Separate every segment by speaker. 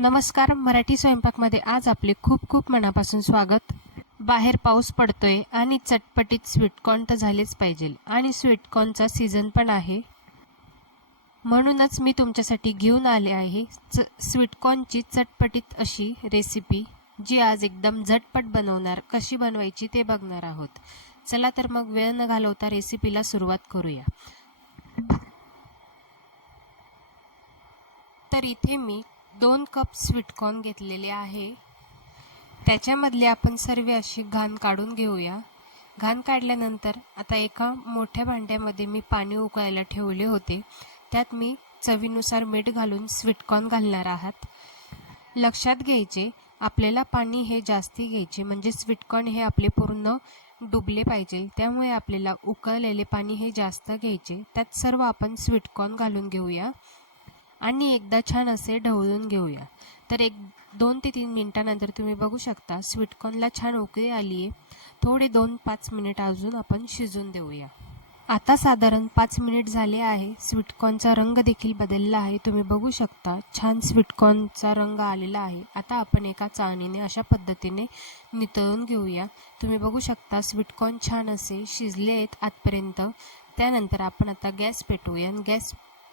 Speaker 1: नमस्कार मराठी स्वयंपाकमध्ये आज आपले खूप खूप मनापासून स्वागत. बाहेर पाऊस पडतोय आणि चटपटीत स्वीटकॉर्न तर झालेच पाहिजे आणि स्वीटकॉर्नचा सीझन पण आहे. म्हणूनच मी तुमच्यासाठी घेऊन आले आहे च स्वीटकॉर्नची चटपटीत अशी रेसिपी जी आज एकदम झटपट बनवणार कशी बनवायची ते बघणार आहोत. चला तर मग वेळ न घालवता रेसिपीला सुरुवात करूया. तर इथे मी दोन कप स्वीटकॉर्न घेतलेले आहे. त्याच्यामधले आपण सर्व अशी घाण काढून घेऊया. घाण काढल्यानंतर आता एका मोठ्या भांड्यामध्ये मी पाणी उकळायला ठेवले होते. त्यात मी चवीनुसार मीठ घालून स्वीटकॉर्न घालणार आहात. लक्षात घ्यायचे आपल्याला पाणी हे जास्ती घ्यायचे म्हणजे स्वीटकॉर्न हे आपले पूर्ण डुबले पाहिजे. त्यामुळे आपल्याला उकळलेले पाणी हे जास्त घ्यायचे. त्यात सर्व आपण स्वीटकॉर्न घालून घेऊया. आणि एकदा छान असे ढवळून घेऊया. तर एक दोन ते तीन मिनटानंतर तुम्ही बघू शकता स्वीटकॉर्नला छान उकळी आली आहे थोडे दोन पाच मिनिट अजून आपण शिजून देऊया. आता साधारण पाच मिनिट झाले आहे. स्वीटकॉर्नचा रंग देखील बदलला आहे. तुम्ही बघू शकता छान स्वीटकॉर्नचा रंग आलेला आहे. आता आपण एका चाळणीने अशा पद्धतीने नितळून घेऊया. तुम्ही बघू शकता स्वीटकॉर्न छान असे शिजले आहेत आतपर्यंत. त्यानंतर आपण आता गॅस पेटवूया. आणि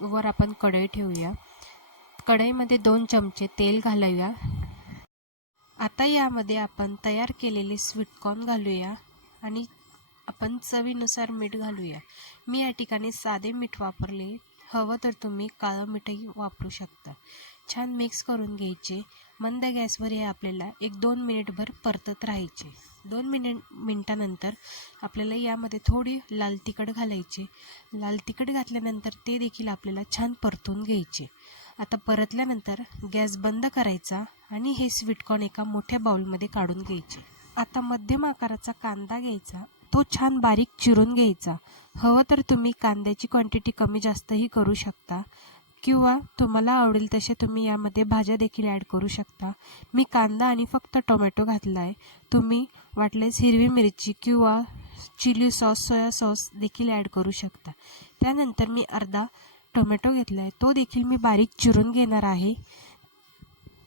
Speaker 1: वर आपण कढई ठेवूया. कढईमध्ये दोन चमचे तेल घालूया. आता यामध्ये आपण तयार केलेले स्वीटकॉर्न घालूया आणि आपण चवीनुसार मीठ घालूया. मी या ठिकाणी साधे मीठ वापरले. हवं तर तुम्ही काळं मीठही वापरू शकता. छान मिक्स करून घ्यायचे. मंद गॅसवर हे आपल्याला एक दोन मिनिटभर परतत राहायचे. दोन मिनिट मिनटानंतर आपल्याला यामध्ये थोडी लाल तिखट घालायचे. लाल तिखट घातल्यानंतर ते देखील आपल्याला छान परतून घ्यायचे. आता परतल्यानंतर गॅस बंद करायचा आणि हे स्वीटकॉर्न एका मोठ्या बाउलमध्ये काढून घ्यायचे. आता मध्यम आकाराचा कांदा घ्यायचा. तो छान बारीक चिरून घ्यायचा. हवं तर तुम्ही कांद्याची क्वांटिटी कमी जास्तही करू शकता. किंवा तुम्हाला आवडेल तसे तुम्ही यामध्ये भाज्या देखील ॲड करू शकता. मी कांदा आणि फक्त टोमॅटो घातला आहे तुम्ही वाटल्यास हिरवी मिरची किंवा चिली सॉस सोया सॉस देखील ॲड करू शकता. त्यानंतर मी अर्धा टोमॅटो घेतला आहे तो देखील मी बारीक चिरून घेणार आहे.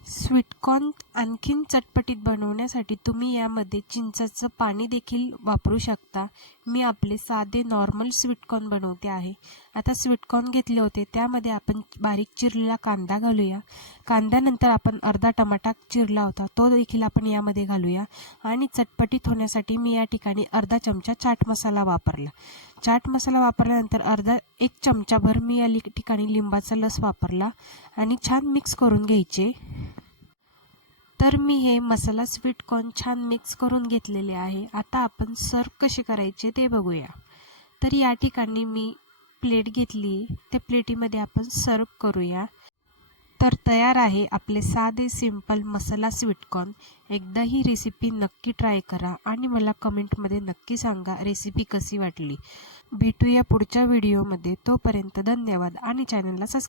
Speaker 1: स्वीटकॉर्न आणखीन चटपटीत बनवण्यासाठी तुम्ही यामध्ये चिंचाचं पाणी देखील वापरू शकता. मी आपले साधे नॉर्मल स्वीटकॉर्न बनवते आहे. आता स्वीटकॉर्न घेतले होते. त्यामध्ये आपण बारीक चिरलेला कांदा घालूया. कांद्यानंतर आपण अर्धा टमाटा चिरला होता. तो देखील आपण यामध्ये घालूया. आणि चटपटीत होण्यासाठी मी या ठिकाणी अर्धा चमचा चाट मसाला वापरला. चाट मसाला वापरल्यानंतर अर्धा एक चमचाभर मी या ठिकाणी लिंबाचा लस वापरला. आणि छान मिक्स करून घ्यायचे. तर मी हे मसाला स्वीट कॉर्न छान मिक्स करून घेतलेले आहे. आता आपण सर्व कसे करायचे ते बघूया. तर या ठिकाणी मी प्लेट घेतली. त्या प्लेटीमध्ये आपण सर्व करूया. तर तयार आहे आपले साधे सिंपल मसाला स्वीटकॉर्न एकदा ही रेसिपी नक्की ट्राय करा आणि मला कमेंटमध्ये नक्की सांगा रेसिपी कशी वाटली. भेटूया पुढच्या व्हिडिओमध्ये तोपर्यंत धन्यवाद आणि चॅनलला सबस्क्राईब